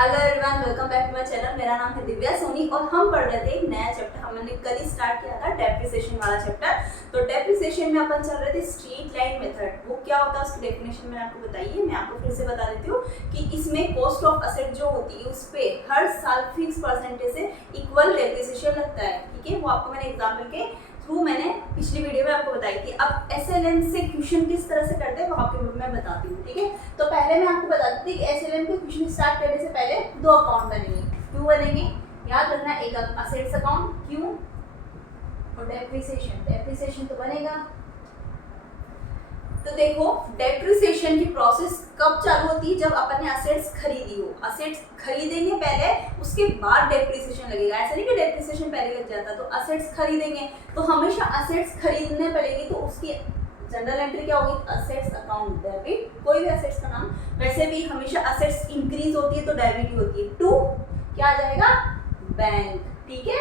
Hello everyone, welcome back to my channel. मेरा नाम है दिव्या सोनी और हम पढ़ रहे थे एक नया चैप्टर। हमने कल ही स्टार्ट किया था डेप्रिसिएशन वाला चैप्टर। तो डेप्रिसिएशन में अपन चल रहे थे स्ट्रेट लाइन मेथड। वो क्या होता है उसकी डेफिनेशन मैंने आपको बताई है। मैं आपको फिर से बता देती हूँ कि इसमें कॉस्ट ऑफ एसेट जो होती है उस पर हर साल फिक्स परसेंटेज से इक्वल डेप्रिसिएशन लगता है। ठीक है, वो आपको मैंने एग्जाम्पल के थ्रू मैंने पिछली वीडियो में आपको बताई थी। अब एसएलएम से क्वेश्चन किस तरह से करते हैं वो आपको मैं बताती हूँ। ठीक है, तो पहले मैं आपको बताती थी कि एसएलएम के क्वेश्चन स्टार्ट करने से पहले दो अकाउंट बनेंगे। क्यों बनेंगे याद रखना, एक असेट्स अकाउंट क्यों और डेप्रिसिएशन। डेप्रिसिएशन तो बनेगा। तो देखो, डेप्रिसिएशन की प्रोसेस कब चालू होती है? जब अपन ने असेट्स खरीदी हो। असेट्स खरीदेंगे पहले, उसके बाद डेप्रिसिएशन लगेगा। ऐसा नहीं कि डेप्रिसिएशन पहले लग जाता। तो असेट्स खरीदेंगे तो हमेशा असेट्स खरीदने पड़ेगी, तो उसकी जनरल एंट्री क्या होगी? Assets account debit. कोई भी असेट्स का नाम। वैसे भी हमेशा असेट्स इंक्रीज होती है तो डेबिट ही होती है। टू क्या आ जाएगा? बैंक। ठीक है,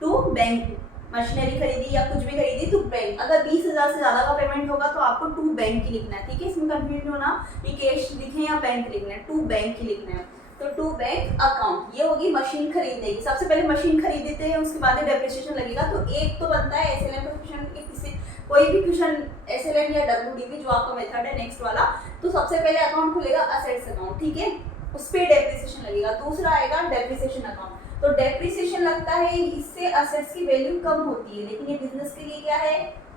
टू बैंक। मशीनरी खरीदी या कुछ भी खरीदी तो बैंक। अगर 20,000 से ज्यादा का पेमेंट होगा तो आपको टू बैंक ही लिखना है। ठीक है, इसमें कंफ्यूजन होना कि कैश लिखें या बैंक लिखना है। टू बैंक ही लिखना है। तो टू बैंक अकाउंट ये होगी मशीन खरीदने की। सबसे पहले मशीन खरीद देते हैं, उसके बाद डेप्रिसिएशन लगेगा। तो एक तो बनता है एसएलएम का क्वेश्चन के किसी कोई भी क्वेश्चन एसएलएम या डब्ल्यूडीबी जो आपका मेथड है नेक्स्ट वाला। तो सबसे पहले अकाउंट खुलेगा असेट्स अकाउंट। ठीक है, उस पर डेप्रिसिएशन लगेगा। दूसरा आएगा डेप्रिसिएशन अकाउंट। तो डेप्रिसिएशन लगता है, इससे असेट्स की वैल्यू कम होती है, लेकिन ये बिजनेस के लिए क्या है?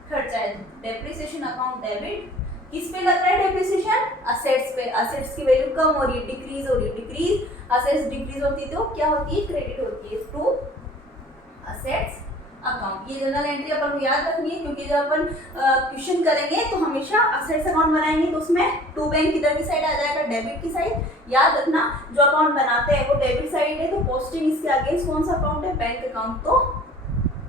खर्चा है। Depreciation account debit. किस पे लग रहा है डेप्रिसिएशन? असेट्स पे। असेट्स की वैल्यू कम हो रही है, डिक्रीज हो रही है। डिक्रीज, असेट्स डिक्रीज होती है तो क्या होती है? क्रेडिट होती है टू असेट्स अकाउंट। ये जनरल एंट्री अपन को याद रखनी है, क्योंकि जब अपन क्वेश्चन करेंगे तो हमेशा असेट्स अकाउंट बनाएंगे तो उसमें टू बैंक किधर की साइड आ जाएगा? डेबिट की साइड। याद रखना, जो अकाउंट बनाते हैं वो डेबिट साइड है, तो पोस्टिंग इसके अगेंस्ट कौन सा अकाउंट है? Bank account. तो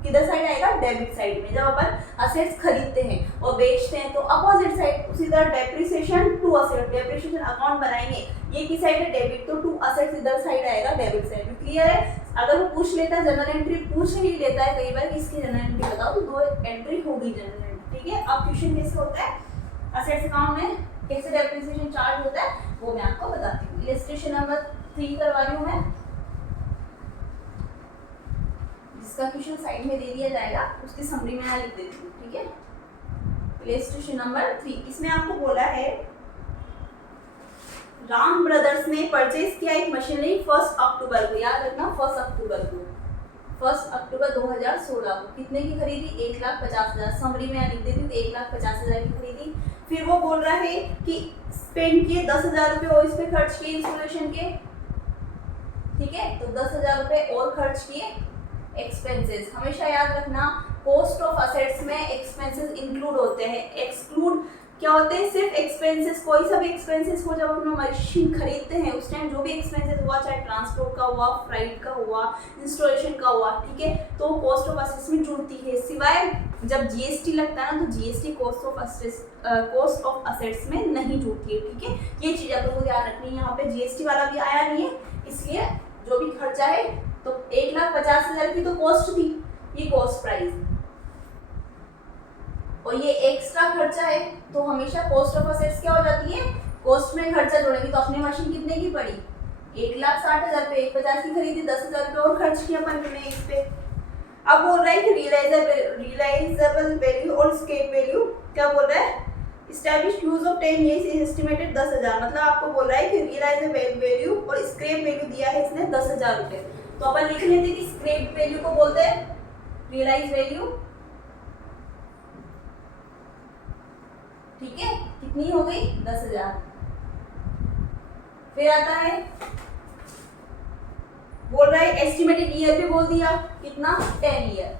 किधर साइड आएगा? डेबिट साइड में। जब अपन असेट्स खरीदते हैं और बेचते हैं तो अपोजिट साइड। उसी तरह depreciation to asset. Depreciation account बनाएंगे, ये की साइड है? डेबिट। तो टू असेट्स इधर साइड आएगा, डेबिट साइड में। क्लियर है? अगर वो पूछ लेता है जनरल एंट्री, पूछ ही लेता है कई बार कि इसकी जनरल एंट्री बताओ, तो दो एंट्री होगी जनरल एंट्री। ठीक है, अब क्वेश्चन कैसे होता है असेट्स अकाउंट में, कैसे डेप्रिसिएशन चार्ज होता है वो मैं आपको बताती हूँ। इलस्ट्रेशन नंबर 3 करवा रही हूँ मैं, जिसका क्वेश्चन साइड में दे दिया जाएगा, उसकी समरी में मैं लिख देती हूँ। ठीक है, इलस्ट्रेशन नंबर 3। इसमें आपको बोला है राम ब्रदर्स ने परचेज किया एक मशीनरी 1 अक्टूबर को। याद रखना 1 अक्टूबर को, 1 अक्टूबर 2016 को। कितने की खरीदी? 1,50,000। समरी में लिख देती हूँ 1,50,000 की खरीदी। फिर वो बोल रहा है कि स्पेंड किए 10,000 रुपये और इस पे खर्च किए इंस्टॉलेशन के। ठीक है, तो 10,000 रुपये और खर्च किए। एक्सपेंसेस हमेशा याद रखना, कॉस्ट ऑफ असेट्स में एक्सपेंसेस इंक्लूड होते हैं। एक्सक्लूड क्या होते हैं? सिर्फ एक्सपेंसेस। कोई सा भी एक्सपेंसेस हो, जब अपन मशीन खरीदते हैं उस टाइम जो भी एक्सपेंसेस हुआ, चाहे ट्रांसपोर्ट का हुआ, फ्राइट का हुआ, इंस्टॉलेशन का हुआ, ठीक है, तो कॉस्ट ऑफ असेट्स में जुड़ती है। सिवाय जब जीएसटी लगता है ना, तो जीएसटी कॉस्ट ऑफ असेट्स में नहीं जुड़ती है। ठीक है, ये चीज अपन को ध्यान रखनी है। यहाँ पे जीएसटी वाला भी आया नहीं है, इसलिए जो भी खर्चा है, तो 1,50,000 की तो कॉस्ट थी, ये कॉस्ट प्राइस, और ये एक्स्ट्रा खर्चा है, तो हमेशा कॉस्ट ऑफ असेट्स क्या हो जाती है? कॉस्ट में खर्चा जोड़ेंगे। तो अपनी मशीन कितने की पड़ी? 1,60,000 पे। 1,50 की खरीदी, 10,000 रुपये और खर्च किया अपन ने इस पे। अब बोल रहा है कि रियलाइजेबल वैल्यू और स्क्रैप वैल्यू क्या बोल रहा है? Established use of 10 years is estimated 10,000। मतलब आपको बोल रहा है कि रियलाइजेबल वैल्यू और स्क्रैप वैल्यू दिया है इसने 10,000 रुपये। तो अपन लिख लेते हैं कि स्क्रैप वैल्यू को बोलते हैं रियलाइज वैल्यू। ठीक है, कितनी हो गई? 10,000। फिर आता है, बोल रहा है एस्टिमेटेड ईयर पे बोल दिया कितना? 10 ईयर।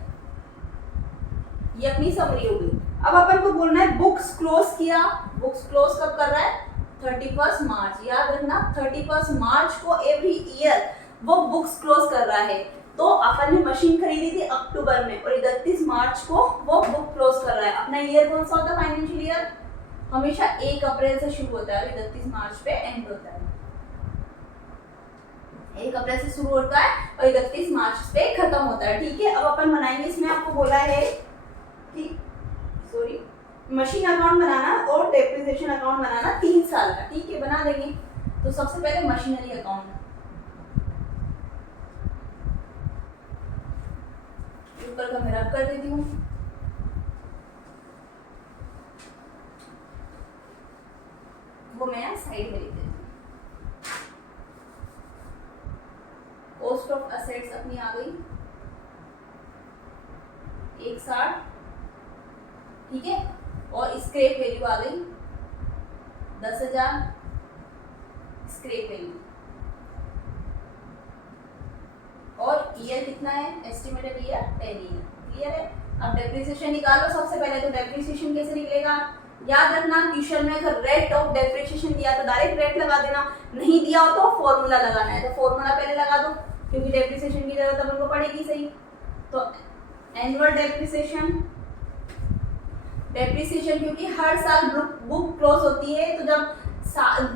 ये अपनी समरी हो गई। अब अपन को बोलना है बुक्स क्लोज किया। बुक्स क्लोज कब कर रहा है? 31 मार्च। याद रखना 31 मार्च को एवरी ईयर वो बुक्स क्लोज कर रहा है। तो अपन ने मशीन खरीदी थी अक्टूबर में और 31 मार्च को वो बुक क्लोज कर रहा है। अपना ईयर कौन सा होता है? फाइनेंशियल ईयर हमेशा 1 अप्रैल से शुरू होता है और 31 मार्च पे एंड होता है। 1 अप्रैल से शुरू होता है और 31 मार्च पे खत्म होता है। ठीक है, अब अपन बनाएंगे। इसमें आपको बोला है कि मशीन अकाउंट बनाना और डेप्रिसिएशन अकाउंट बनाना 3 साल का। ठीक है, बना देंगे। तो सबसे पहले मशीनरी अकाउंट, ऊपर का मैं रब कर देती हूँ। वो मैं साइड में लिख देती हूँ। कॉस्ट ऑफ असेट्स अपनी आ गई 160, ठीक है, और स्क्रैप वैल्यू आ गई 10,000 स्क्रैप वैल्यू, और ईयर कितना है, एस्टिमेटेड ईयर 10 ईयर, क्लियर है। अब डेप्रिसिएशन निकालो सबसे पहले। तो डेप्रिसिएशन कैसे निकलेगा, याद रखना क्वेश्चन में अगर रेट ऑफ डेप्रिसिएशन दिया तो डायरेक्ट रेट लगा देना, नहीं दिया हो तो फॉर्मूला लगाना है, तो फॉर्मूला पहले लगा दो क्योंकि डेप्रिसिएशन की जरूरत अपन को पड़ेगी, सही। तो एनुअल डेप्रिसिएशन, डेप्रिसिएशन क्योंकि हर साल बुक क्लोज होती है, तो जब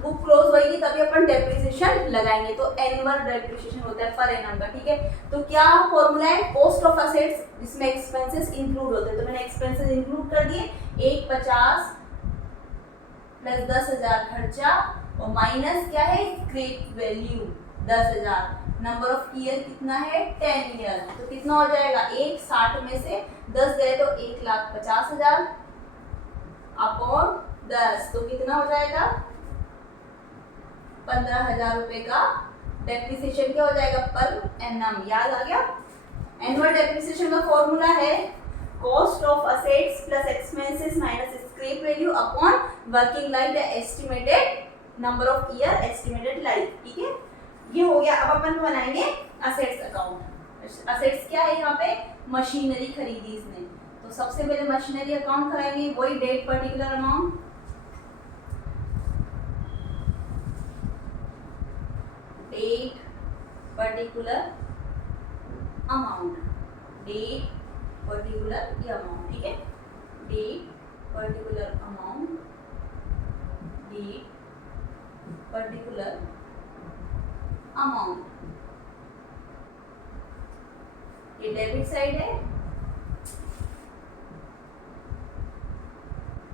बुक क्लोज होगी तभी अपन डेप्रिसिएशन लगाएंगे, तो एनुअल डेप्रिसिएशन होता है पर एनम का, ठीक है। तो क्या फॉर्मूला है, कॉस्ट ऑफ असेट्स जिसमें एक्सपेंसेस इंक्लूड होते हैं, तो मैंने एक्सपेंसेस इंक्लूड कर दिए, 150 प्लस 10,000 खर्चा और माइनस क्या है, scrap value 10,000, number of year कितना है 10 ईयर, तो कितना हो जाएगा, 160 में से 10 गए तो 1,50,000 अपॉन 10, तो कितना हो जाएगा 15,000 रुपए का डेप्रिसिएशन क्या हो जाएगा पर एनम, याद आ गया। एनुअल डेप्रिसिएशन का फॉर्मूला है cost of assets plus expenses minus scrap value upon working life या estimated number of year estimated life, ठीक है। ये हो गया। अब अपन बनाएंगे असेट्स अकाउंट। असेट्स क्या है, यहाँ पे मशीनरी खरीदी इसने, तो सबसे पहले मशीनरी अकाउंट कराएंगे, वही date particular amount, date particular amount, date particular ये अमाउंट, ठीक है, date particular amount, date particular amount, ये डेबिट साइड है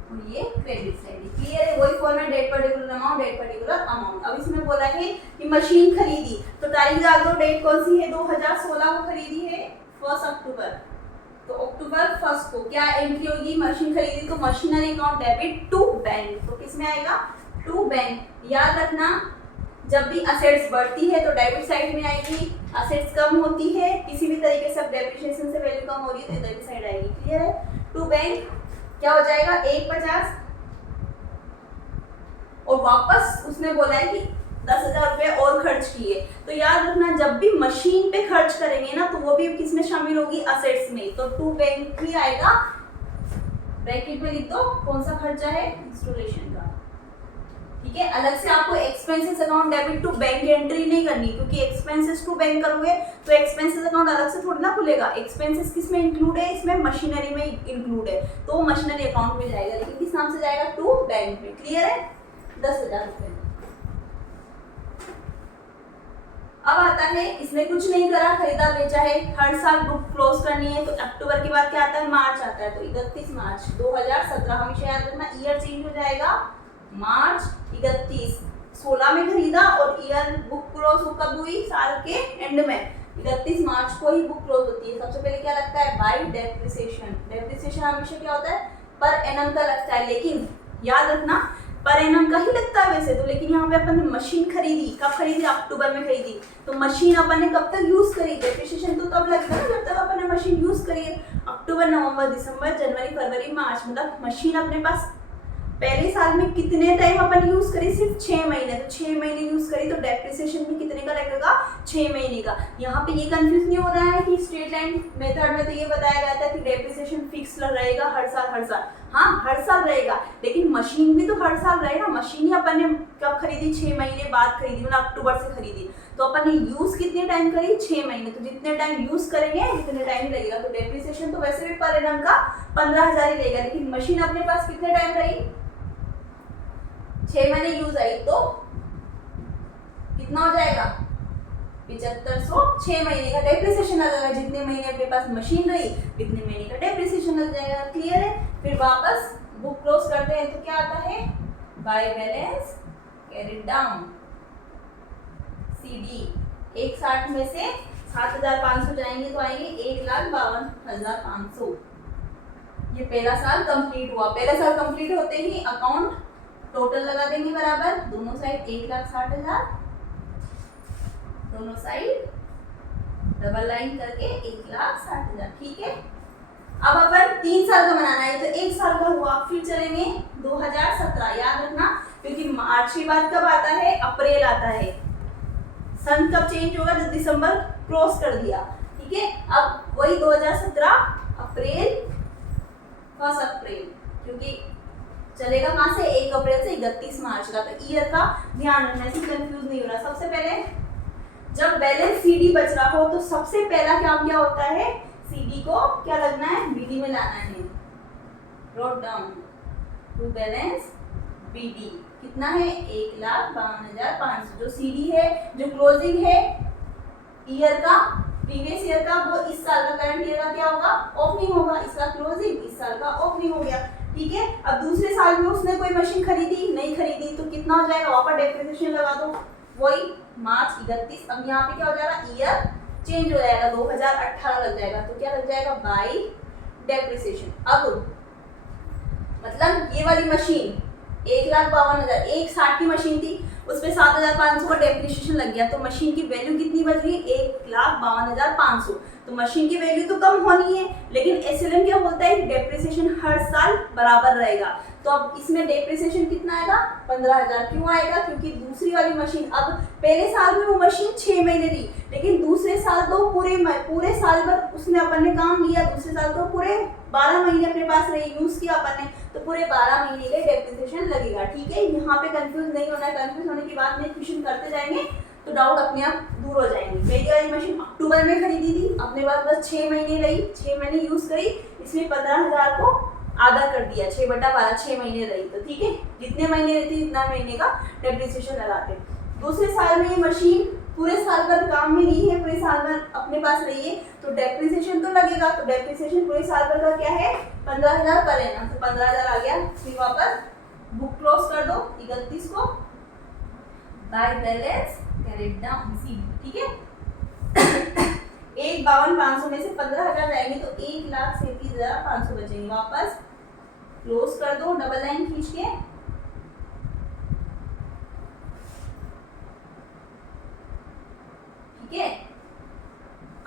और ये क्रेडिट साइड है, क्लियर है। वही format, date particular amount, date particular amount. अब इसमें बोला है कि मशीन खरीदी, तो तारीख डाल दो, डेट कौन सी है, 2016 को खरीदी है 1 अक्टूबर, तो अक्टूबर 1 को क्या एंट्री होगी, मशीन खरीदी, तो machinery account debit to bank, तो किसमें आएगा, टू बैंक। याद रखना जब भी असेट्स बढ़ती है तो डेबिट साइड में आएगी, असेट्स कम होती है किसी भी तरीके से, डेप्रिसिएशन से वैल्यू कम हो रही है तो डेबिट साइड आएगी, क्लियर है। टू बैंक क्या हो जाएगा 150, और वापस उसने बोला है कि 10,000 रुपए और खर्च किए, तो याद रखना जब भी मशीन पे खर्च करेंगे ना तो वो भी किसमें शामिल होगी, असेट्स में, तो टू बैंक ही आएगा। ब्रैकेट में लिख दो कौन सा खर्चा है, इंस्टॉलेशन का, ठीक है। अलग से आपको expenses account debit to bank entry नहीं करनी, क्योंकि एक्सपेंसेस टू बैंक करोगे तो एक्सपेंसेस अकाउंट अलग से थोड़ी ना खुलेगा, एक्सपेंसेस किस में इंक्लूड है, इसमें मशीनरी में इंक्लूड है, तो वो मशीनरी अकाउंट में जाएगा, लेकिन किस नाम से जाएगा, टू बैंक में, क्लियर है। 10,000 रुपए। अब आता है इसने कुछ नहीं करा, खरीदा बेचा है, हर साल बुक क्लोज करनी है, तो अक्टूबर के बाद क्या आता है, मार्च आता है, तो 31 मार्च 2017, हमेशा याद रखना ईयर चेंज हो जाएगा, मार्च 31, 16 में खरीदा और ईयर बुक क्लोज कब हुई, साल के एंड में 31 मार्च को ही बुक क्लोज होती है। सबसे पहले क्या लगता है, बाय डेप्रिसिएशन। डेप्रिसिएशन हमेशा क्या होता है, पर एनम का लगता है, लेकिन याद रखना पर एनम का ही लगता है वैसे तो, लेकिन यहाँ पे अपन ने मशीन खरीदी, कब खरीदी, अक्टूबर में खरीदी, तो मशीन अपन ने कब तक यूज करी, डेप्रिसिएशन तो तब लगेगा ना जब तक अपन ने मशीन यूज करी है, अक्टूबर नवंबर दिसंबर जनवरी फरवरी मार्च, मतलब मशीन अपने पास पहले साल में कितने टाइम अपन यूज करी, सिर्फ 6 महीने, तो 6 महीने यूज करी, तो डेप्रिसिएशन भी कितने का लगेगा, 6 महीने का। यहाँ पे ये कंफ्यूज नहीं हो रहा है कि स्ट्रेट लाइन मेथड में तो ये बताया गया था कि डेप्रिसिएशन फिक्स रहेगा हर साल, हाँ हर साल रहेगा, लेकिन मशीन भी तो हर साल रहेगा। मशीन ही अपन ने कब खरीदी, 6 महीने बाद खरीदी, मतलब अक्टूबर से खरीदी, तो अपन ने यूज कितने टाइम करी, 6 महीने, तो जितने टाइम यूज करेंगे उतने टाइम ही लगेगा। तो डेप्रिसिएशन तो वैसे भी पर एनम का 15,000 ही लगेगा, लेकिन मशीन अपने पास कितने टाइम रही, 6 महीने यूज आई, तो कितना हो जाएगा 7500, 6 महीने का डेप्रिसिएशन लगेगा, जितने महीने अपने पास मशीन रही कितने महीने का डेप्रिसिएशन लग जाएगा, क्लियर है। फिर वापस बुक क्लोज करते हैं तो क्या आता है, by balance carried down, CD 160 में से 7,500 जाएंगे तो आएंगे 1,52,500। ये पहला साल कंप्लीट हुआ। पहला साल कंप्लीट होते ही अकाउंट टोटल लगा देंगे बराबर, दोनों साइड 1,60,000, दोनों साइड डबल लाइन करके 1,60,000। ठीक है। अब अपन 3 साल का बनाना है, तो 1 साल का हुआ। फिर चलेंगे 2017, याद रखना क्योंकि मार्च के बाद कब आता है, अप्रैल आता है। सन कब चेंज होगा, जब दिसंबर क्रॉस कर दिया। ठीक है। अब वही 2017 अप्रैल, 1 अप्रैल, क्योंकि चलेगा कहाँ से, 1 अप्रैल से 31 मार्च का। तो ईयर का ध्यान रखना, इसमें कंफ्यूज नहीं हो रहा। सबसे पहले जब बैलेंस सीडी बच रहा हो तो सबसे पहला काम क्या होता है, सीडी को क्या लगना है, बीडी में लाना है। Note down to balance BD कितना है, 1,52,500। जो सीडी है, जो क्लोजिंग है ईयर का, प्रीवियस ईयर का, वो इस साल का करंट ईयर का क्या होगा, ओपनिंग होगा। इसका क्लोजिंग, इस साल का ओपनिंग हो गया। ठीक है। अब दूसरे साल में उसने कोई मशीन खरीदी, नहीं खरीदी, तो कितना हो जाएगा, वहां पर डेप्रिसिएशन लगा दो, वही मार्च 31। अब यहाँ पे क्या हो जाएगा, ईयर चेंज हो जाएगा, 2018 लग जाएगा। तो क्या लग जाएगा, बाई डेप्रिसिएशन। अब मतलब ये वाली मशीन 1,52,000, 160 की मशीन थी, उसपे 7,500 का डेप्रिसिएशन लग गया, तो मशीन की वैल्यू कितनी बच गई, 1,52,500। तो मशीन की वैल्यू तो कम होनी है, लेकिन एसएलएम क्या बोलता है, डेप्रिसिएशन हर साल बराबर रहेगा। तो अब इसमें डेप्रिसिएशन कितना आएगा, 15,000। क्यों आएगा, क्योंकि दूसरी वाली मशीन, अब पहले साल में वो मशीन 6 महीने ली, लेकिन दूसरे साल तो पूरे साल भर उसने अपन ने काम लिया, दूसरे साल तो पूरे 12 महीने अपने पास रही, यूज किया अपन ने, तो पूरे 12 महीने के डेप्रिसिएशन लगेगा। ठीक है। यहाँ पे कंफ्यूज नहीं होना है, कंफ्यूज होने की बात नहीं, क्वेश्चन करते जाएंगे तो डाउट अपने आप दूर हो जाएंगे। मेरी वाली मशीन अक्टूबर में खरीदी थी, अपने पास बस 6 महीने रही, 6 महीने यूज करी, इसलिए 15,000 को आधा कर दिया, 6/12, 6 महीने रही। तो ठीक है, जितने महीने रहती इतना महीने का डेप्रिसिएशन लगाते। दूसरे साल में ये मशीन पूरे साल भर काम में रही है, पूरे साल भर अपने पास रही है, तो डेप्रिसिएशन तो लगेगा। तो डेप्रिसिएशन पूरे साल भर का क्या है, 15,000 कर लेना। तो 15,000 आ गया। फिर वापस बुक क्लोज कर दो 31 को, by balance carried down CD. ठीक है। 1,52,500 में से 15,000 जाएंगे तो 1,37,500 बचेंगे। वापस क्लोज कर दो, डबल लाइन खींच के। ठीक है।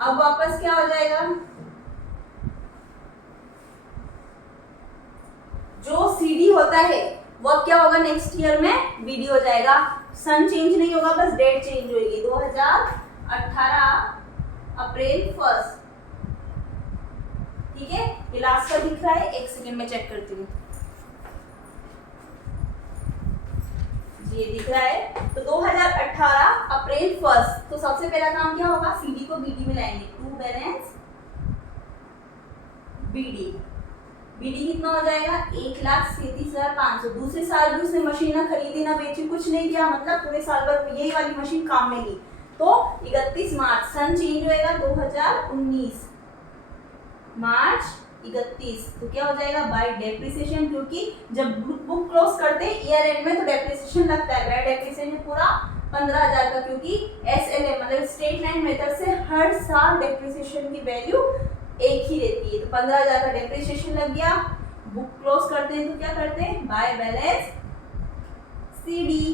अब वापस क्या हो जाएगा, जो सीडी होता है वो अब क्या होगा, नेक्स्ट ईयर में बीडी हो जाएगा। सन चेंज नहीं होगा, बस डेट चेंज होगी, 2018 अप्रैल 1। ठीक है। ये लास्ट का दिख रहा है, 1 सेकेंड में चेक करती हूँ। जी ये दिख रहा है। तो 2018 अप्रैल 1, तो सबसे पहला काम क्या होगा, सीडी को बीडी में लाएंगे, टू बैलेंस बीडी। बीडी कितना हो जाएगा, 1,37,500। दूसरे साल भी उसने मशीन ना खरीदी ना बेची, कुछ नहीं किया, मतलब पूरे साल भर यही वाली मशीन काम में ली। तो 31 मार्च, सन चेंज होएगा 2019 मार्च 31। तो क्या हो जाएगा, बाय डेप्रिसिएशन, क्योंकि जब बुक क्लोज करते हैं ईयर एंड में तो डेप्रिसिएशन लगता है। बाय डेप्रिसिएशन पूरा 15,000 का, क्योंकि एसएलएम मतलब स्ट्रेट लाइन मेथड से हर साल डेप्रिसिएशन की वैल्यू एक ही रहती है। तो 15,000 का डेप्रिसिएशन लग गया। बुक क्लोज करते हैं तो क्या करते हैं, बाय बैलेंस सीडी।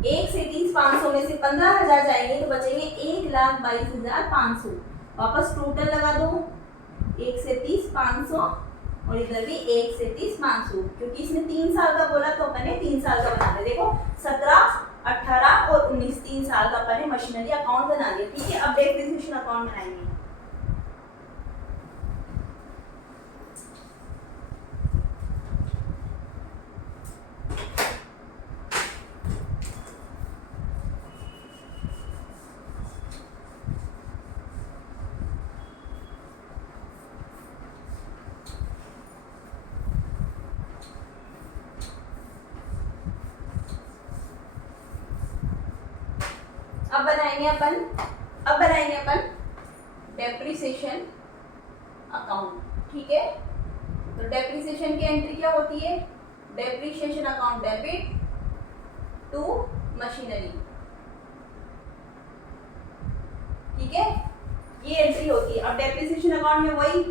1,37,500 में से 15,000 जाएंगे तो बचेंगे 1,22,500। वापस टोटल लगा दो, 1,37,500 और इधर भी 1,37,500, क्योंकि इसने 3 साल का बोला तो अपन ने 3 साल का बना दिया। देखो 17, 18 और 19 3 साल का अपन ने मशीनरी अकाउंट बना दिया। ठीक है। अब डेप्रिसिएशन अकाउंट बनाएंगे। अब बनाएंगे अपन डेप्रिसिएशन अकाउंट। ठीक है। तो डेप्रिसिएशन की एंट्री क्या होती है, depreciation account debit to machinery. ठीक है, ये एंट्री होती है। अब डेप्रिसिएशन अकाउंट में वही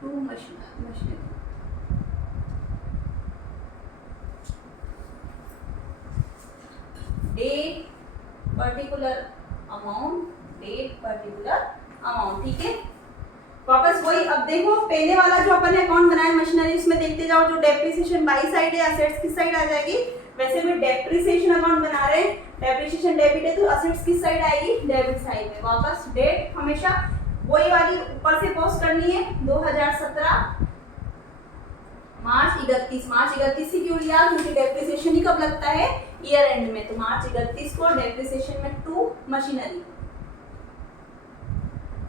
to machinery, date particular amount, date particular amount, ठीक है। वापस वही, अब देखो पहले वाला जो अपन ने अकाउंट बनाया मशीनरी, उसमें देखते जाओ, जो डेप्रिसिएशन बाई साइड है, असेट्स किस साइड आ जाएगी। वैसे में डेप्रिसिएशन अकाउंट बना रहे हैं, डेप्रिसिएशन डेबिट है तो असेट्स किस साइड आएगी, डेबिट साइड में। वापस डेट हमेशा वही वाली ऊपर से पोस्ट करनी है, 2017 मार्च 31। मार्च 31 से क्यों लिया, क्योंकि डेप्रिसिएशन ही कब लगता है, ईयर एंड में, तो मार्च 31 को डेप्रिसिएशन में टू मशीनरी,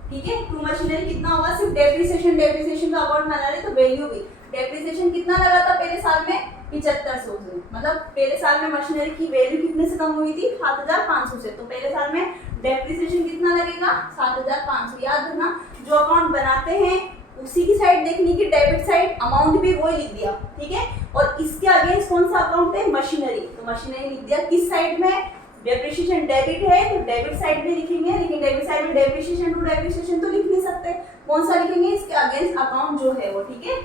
ठीक है। टू मशीनरी कितना होगा, सिर्फ डेप्रिसिएशन का अकाउंट बना रहे तो वैल्यू भी, डेप्रिसिएशन कितना लगा था पहले साल में, 7500 से, मतलब पहले साल में मशीनरी की वैल्यू कितने से कम हुई थी, 7500 से, तो पहले साल में डेप्रिसिएशन कितना लगेगा, 7500। याद रखना, जो अकाउंट बनाते हैं उसी की साइड देखनी कि डेबिट साइड, अमाउंट भी वही लिख दिया, ठीक है। और इसके अगेंस्ट कौन सा अकाउंट है, मशीनरी, तो मशीनरी लिख दिया किस साइड में, डेप्रिसिएशन डेबिट है तो डेबिट साइड में लिखेंगे, लेकिन डेबिट साइड में डेप्रिसिएशन टू डेप्रिसिएशन तो लिख नहीं सकते, कौन सा लिखेंगे, इसके अगेंस्ट अकाउंट जो है वो, ठीक है।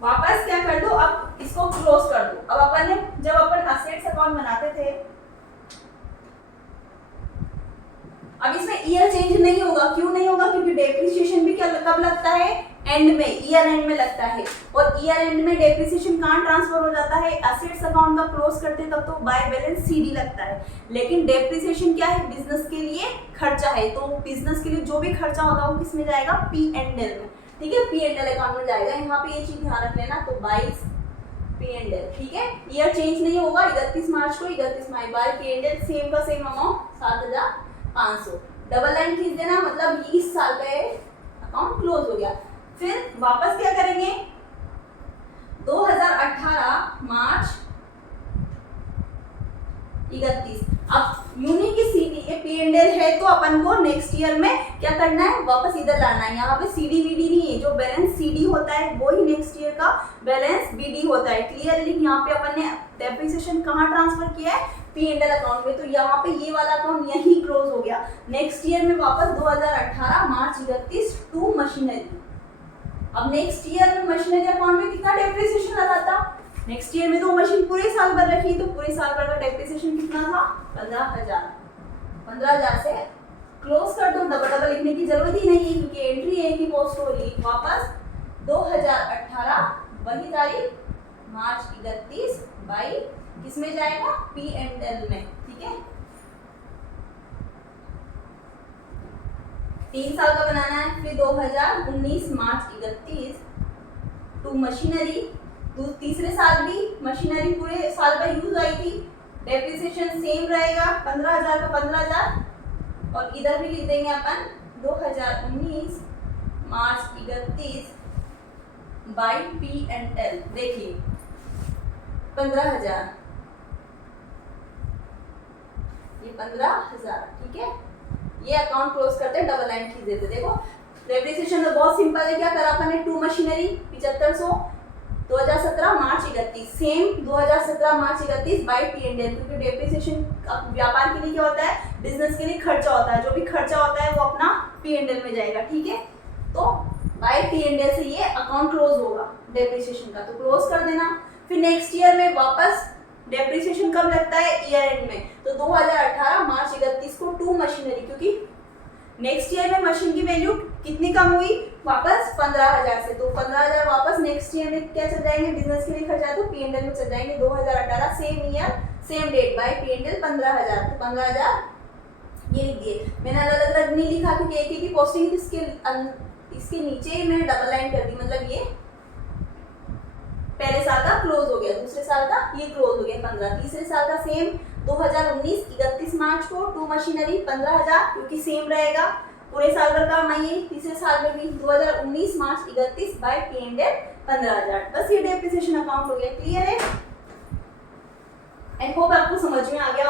वापस क्या कर दो, अब इसको क्लोज कर दो। अब अपन ने जब अपन असेट्स अकाउंट बनाते थे, अब इसमें ईयर चेंज नहीं होगा, क्यों नहीं होगा, क्योंकि डेप्रिसिएशन भी क्या कब लगता है, एंड में, ईयर एंड में लगता है, और ईयर एंड में डेप्रिसिएशन कहाँ ट्रांसफर हो जाता है, असेट्स अकाउंट का क्लोज करते तब तो बाय बैलेंस सीडी लगता है, लेकिन डेप्रिसिएशन क्या है, बिजनेस के लिए खर्चा है, तो बिजनेस के लिए जो भी खर्चा होता है वो किस में जाएगा, पी एंड एल में, ठीक है, पी एंड एल अकाउंट में जाएगा। यहाँ पे ये चीज ध्यान रख लेना, तो 22 पी एंड एल, ठीक है, ईयर चेंज नहीं होगा, 31 मार्च को 31 March, by P and L same का सेम अमाउंट 7500, डबल लाइन खींच देना, मतलब इस साल का अकाउंट क्लोज हो गया। फिर वापस क्या करेंगे, 2018 मार्च 31, अब यूनिट की सीडी ये पी एंड एल है, तो अपन को नेक्स्ट ईयर में क्या करना है, वापस इधर लाना है। यहाँ पे सीडी बीडी नहीं है, जो बैलेंस सीडी होता है वो ही नेक्स्ट ईयर का बैलेंस बीडी होता है, क्लियरली। यहाँ पे अपन ने डेप्रिसिएशन कहाँ ट्रांसफर किया है, पी एंड एल अकाउंट में, तो यहाँ पे ये वाला अकाउंट यही क्लोज हो गया। नेक्स्ट ईयर में वापस 2018 मार्च 31 टू मशीनरी। अब नेक्स्ट ईयर में मशीनरी अकाउंट में कितना डेप्रिसिएशन लगा था, नेक्स्ट ईयर में तो मशीन पूरे साल भर रखी, तो पूरे साल भर का डेप्रिसिएशन कितना था, 15,000 से क्लोज कर दो, डबल डबल लिखने की जरूरत ही नहीं है, क्योंकि एंट्री एक ही पोस्ट हो रही। वापस 2018 वही तारीख मार्च 31 बाई किसमें जाएगा, पी एंड एल में, ठीक है। 3 साल का बनाना है। फिर 2019 मार्च 31 टू मशीनरी, तो तीसरे साल भी मशीनरी पूरे साल का यूज आई थी, डेप्रिसिएशन सेम रहेगा, 15,000 का 15,000, और इधर भी लिख देंगे अपन 2019 मार्च 31 बाई पी एंड एल। देखिए 15,000, ये 15,000, ठीक है। ये अकाउंट क्लोज करते हैं, डबल लाइन खींच देते। देखो डेप्रिसिएशन तो बहुत सिंपल है, क्या करा अपन ने, to machinery 7500 2017 March 31 same 2017 March 31 by P and L, क्योंकि डेप्रिसिएशन व्यापार के लिए क्या होता है, बिजनेस के लिए खर्चा होता है, जो भी खर्चा होता है वो अपना पी एंड एल में जाएगा, ठीक है। तो बाई पी एंड एल से ये अकाउंट क्लोज होगा डेप्रिसिएशन का, तो क्लोज कर देना। फिर नेक्स्ट ईयर में वापस डेप्रिसिएशन कब लगता है, ईयर एंड में, तो 2018 मार्च 31 को टू मशीनरी, क्योंकि नेक्स्ट ईयर में मशीन की वैल्यू कितनी कम हुई, वापस 15,000 से, तो 15,000 वापस नेक्स्ट ईयर में क्या चल जाएंगे, बिजनेस के लिए खर्चा, तो पी एंड एल में चल जाएंगे। 2018 same year same date by P and L 15,000, तो 15,000 ये लिख दिए। मैंने अलग अलग नहीं लिखा क्योंकि एक ही पोस्टिंग, इसके नीचे मैंने डबल लाइन कर दी, मतलब ये पहले साल का क्लोज हो गया, दूसरे साल का ये क्लोज हो गया 15, तीसरे साल का सेम 2019 31 मार्च को टू मशीनरी 15,000, क्योंकि सेम रहेगा, पूरे साल भर का आइए, तीसरे साल में भी 2019 मार्च 31 बाय पी एंड एल 15,000। बस ये डेप्रिसिएशन अकाउंट हो गया, क्लियर है। आई होप आपको समझ में आ गया।